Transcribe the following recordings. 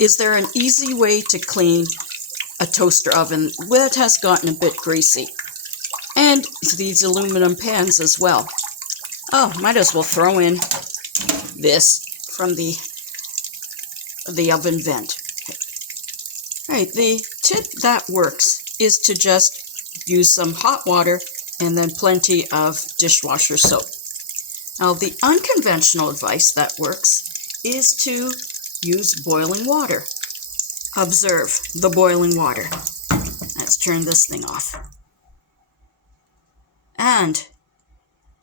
Is there an easy way to clean a toaster oven that has gotten a bit greasy? And these aluminum pans as well. Oh, might as well throw in this from the oven vent. Alright, the tip that works is to just use some hot water and then plenty of dishwasher soap. Now, the unconventional advice that works is to use boiling water. Observe the boiling water. Let's turn this thing off. And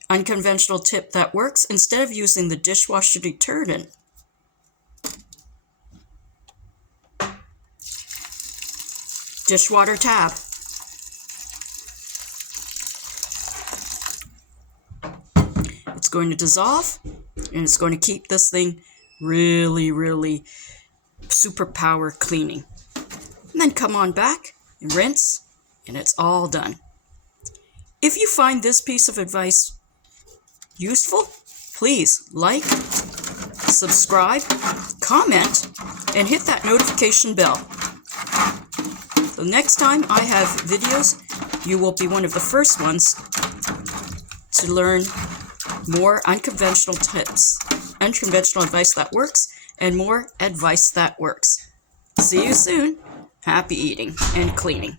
unconventional tip that works, instead of using the dishwasher detergent, dishwater tab. It's going to dissolve, and it's going to keep this thing really super power cleaning. And then come on back and rinse, and it's all done. If you find this piece of advice useful, please like, subscribe, comment, and hit that notification bell. So next time I have videos, you will be one of the first ones to learn more unconventional tips, unconventional advice that works, and more advice that works. See you soon. Happy eating and cleaning.